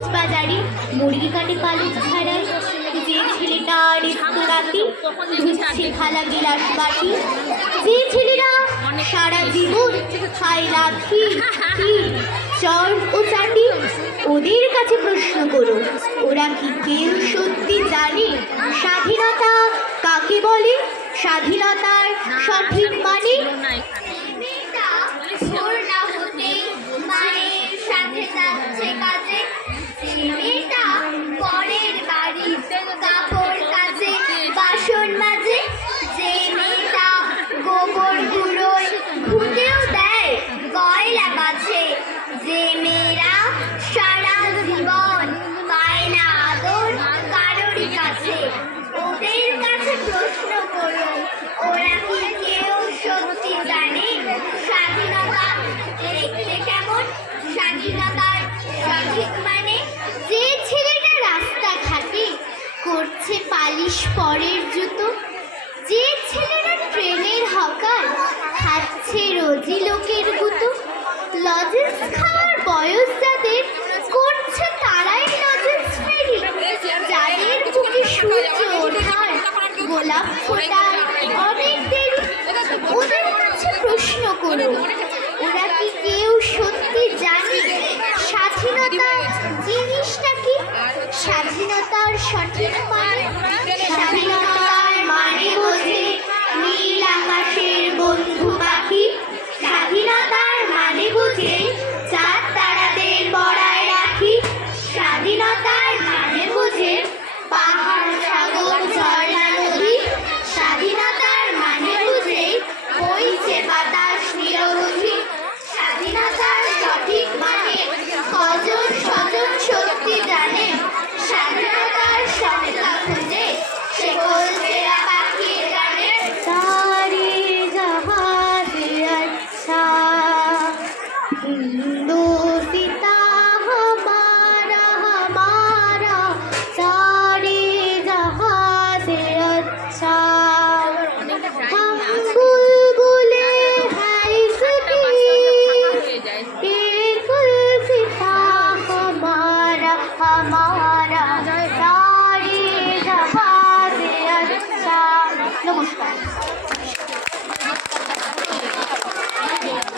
বাজারে মুরগি কাটে পালক ছাড়াই, যে ছেলেটা রেস্তোরাঁতে ধুচ্ছে থালা গিলাস বাটি, যে ছেলেরা সারা জীবন খায় লাথি চর ও চাটি, ওদের কাছে প্রশ্ন করো, ওরা কি কেউ সত্যি জানে স্বাধীনতা কাকে বলে? স্বাধীনতার সঠিক মানে পরের বাড়ি কাপড় কাচে বাসন মাজে, যে মেয়েটা গোবর গুঁড়োয় ঘুঁটেও দেয় কয়লা গাছে, যে মেয়েরা সারা জীবন পায় না আদর কারোরই কাছে, ওদের কাছে প্রশ্ন করো, ওরা কি কেউ সত্যি জানে স্বাধীনতা দেখতে কেমন? স্বাধীনতার সঠিক মানে যে ছেলেটা রাস্তাঘাটে করছে পালিশ পরের জুতো, যে ছেলেরা ট্রেনের হকার খাচ্ছে রোজি লোকের গুতো, লজেন্স খাওয়ার বয়স যাদের করছে তারাই লজেন্স ফেরি, যাদের বুকে সূর্য ওঠার গোলাপ ফোটার অনেক দেরি, ওদের কাছে প্রশ্ন করো, ওরা কি কেউ সত্যি জানে স্বাধীনতা জিনিসটা কি? স্বাধীনতার সঠিক মানে স্বাধীনতার মানে বোঝে নীল আকাশের বন্ধু পাখি, স্বাধীনতার মানে বোঝে চাঁদ তারাদের বড়ায় রাখি, স্বাধীনতার মানে বোঝে পাহাড় সাগর ঝর্ণা নদী, স্বাধীনতার মানে বোঝে বইছে বাতাস নিরবধি, স্বাধীনতার সঠিক মানে কজন স্বজন সত্যি জানে স্বাধীনতার সংখ্যা খুঁজে সে গোলচেরা পাখির গানে। সারে জাহাঁ সে আচ্ছা হিন্দোস্তা हमारा हमारा सारे जहां से अच्छा, हम बुलबुले हैं इसकी ये गुलसिता हमारा हमारा।